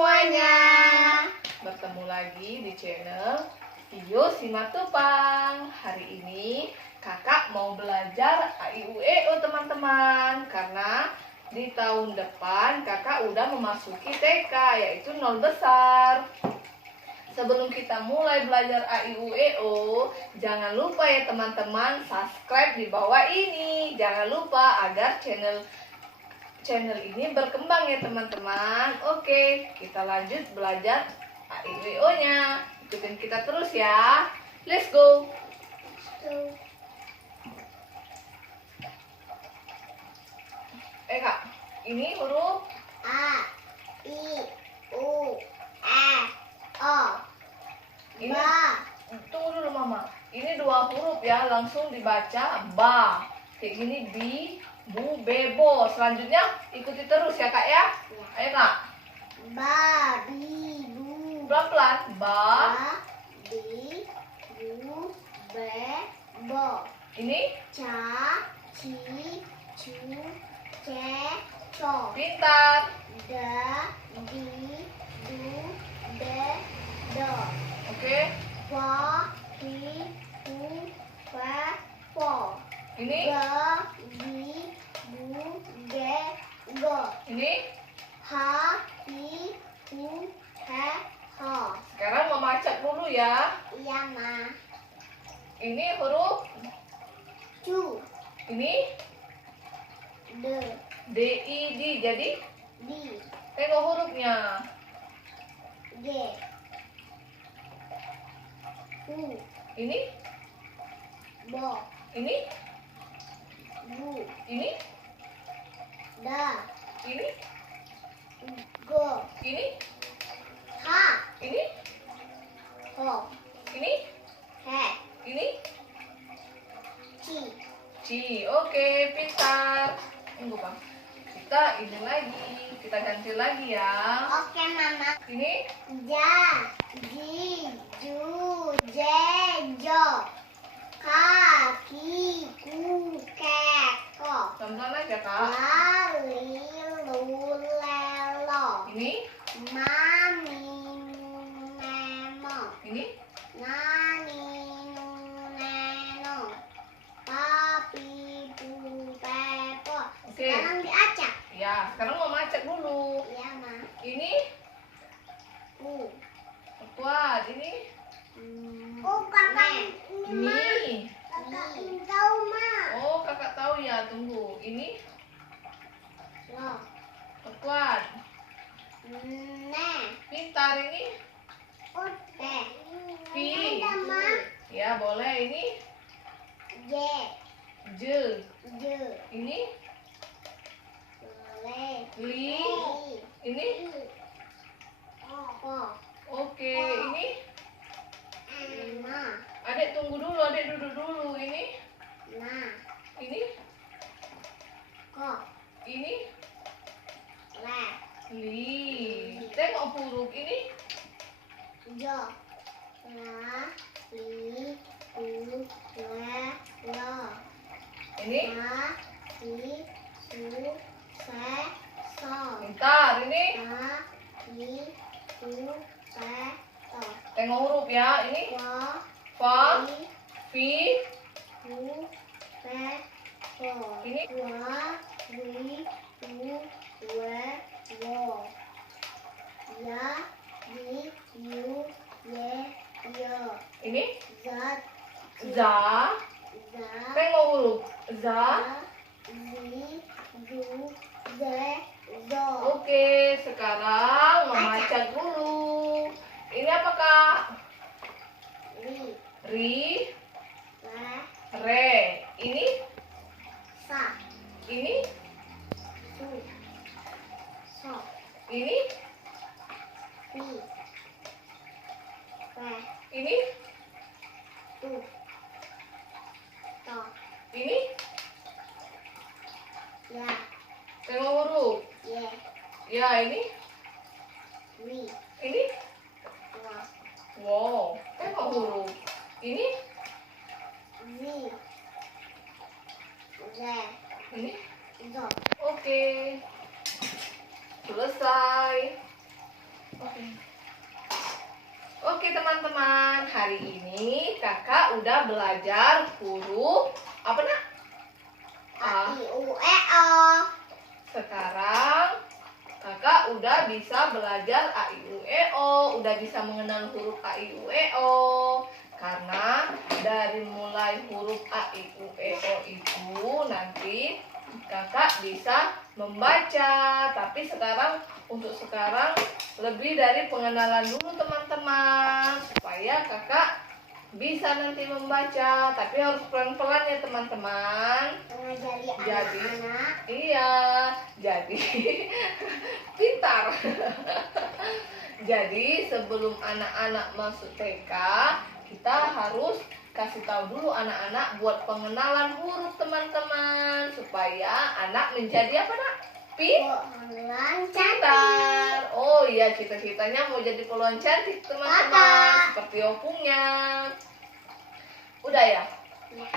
semuanya. Bertemu lagi di channel Iyo Simatupang. Hari ini kakak mau belajar A I U E O teman-teman. Karena di tahun depan kakak udah memasuki TK, yaitu 0 besar. Sebelum kita mulai belajar A I U E O, jangan lupa ya teman-teman subscribe di bawah ini. Jangan lupa agar channel ini berkembang ya teman-teman. Oke, kita lanjut belajar A I U E O nya. Ikutin kita terus ya. Let's go. Kak, ini huruf A, I, U, E, O. ini. Ba. Tunggu dulu mama. Ini 2 huruf ya, langsung dibaca ba. Kayak gini bi, bu, bebo. Selanjutnya ikuti terus ya kak ya. Ayo kak. Ba, bi, bu. Pelan-pelan. Ba. Bi, bu, be, bo. Ini Ca, ci, cu, ce, co. pintar. Da, di, du, de, do. Oke. Wa, hi, hu, fe, fo. Ini Ga, gi, bu, ge, go. ini. Ha, hi, hu, he, ho. Sekarang mama cek dulu ya. Iya, ma. Ini huruf. Cu, Ini de, D I D. Jadi di, tengok hurufnya. ge. Hu, Ini, bo, ini, bu, ini, da, ini, go. ini, Ha, ini, ho, ini, he, ini. ci. Ci. Oke, pintar. Tunggu bang. Kita ini lagi. Kita ganti lagi ya. Oke, mama. Ini Ja, ji, ju, je, jo. Ka, ki, ku, ke, ko. pelan-pelan aja kak. La, li, lu, le, lo. Ini, Ma, mi, nu, ne, mo. ini, Na, ni, nu, ne, no. Pa, pi, pu, pe, po. Oke. Sekarang diacak. ya. Sekarang mau macet dulu. Iya, ma. Ini U. kuat. Ini Oh, kakak mi. Kakak tahu, ma. Oh, kakak tahu ya. Tunggu. Ini Lo. kuat. Ne. Pintar ini. Te. Pi. Ada, ma. Ya, boleh. Ini Je. je. Je. Ini Le. li. Ini Ko. oke. Ini Ma. adek tunggu dulu. Adek duduk dulu. Ini Na. Ko. ini Le. li. Tengok huruf ini. Jo. La. Li. Lu. Le. Lo. Ini Ma. Li. Su. Se. So. pintar. Ini Ma. Li. Su. Se. So. tengok huruf ya. Ini Wa. fa, Li. fi. Hu. Fe. Fo. Ini Wa. Li. Lu. We. Wo. Ya. Di. Yu. Ye. Yo. ini Zat. za. Za. Tengok huruf za. Za. Zi. Zu. Ze. Zo. Oke, sekarang mama cek dulu. Ini apa kak? Li. Ri, Le. re. Ini Sa. ini Su. So. ini Pi. Fe. ini Tu. To. ini. Ya. Tengok huruf. Ye. Ya, ini Wi. ini. Wa. Wow, tengok huruf. Ini Zi. Ze. ini. Zo. Oke. Selesai. Oke teman-teman, hari ini kakak udah belajar huruf apa nak? A, I, U, E, O. Sekarang kakak udah bisa belajar A, I, U, E, O, udah bisa mengenal huruf A, I, U, E, O. Karena dari mulai huruf A, I, U, E, O itu nanti kakak bisa membaca. Tapi untuk sekarang lebih dari pengenalan dulu teman-teman, supaya kakak bisa nanti membaca. Tapi harus pelan-pelan ya teman-teman. Mengajari Jadi, anak-anak. iya, jadi pintar. Jadi sebelum anak-anak masuk TK, kita harus kasih tahu dulu anak-anak buat pengenalan huruf teman-teman, supaya anak menjadi apa nak? Poluan cantik. Pintar. Oh iya, cita-citanya mau jadi poluan cantik teman-teman, Kakak. seperti opungnya. Udah ya? Ya.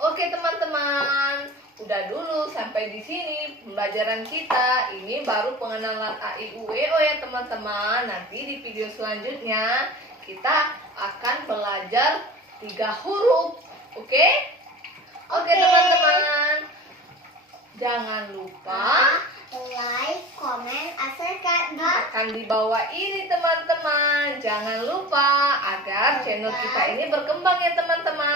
Oke teman-teman, udah dulu sampai di sini pembelajaran kita. Ini baru pengenalan A, I, U, E, O ya teman-teman. Nanti di video selanjutnya kita akan belajar 3 huruf. Oke? Oke teman-teman. Jangan lupa Like, comment, subscribe. akan di bawah ini teman-teman. Jangan lupa agar channel kita ini berkembang ya teman-teman.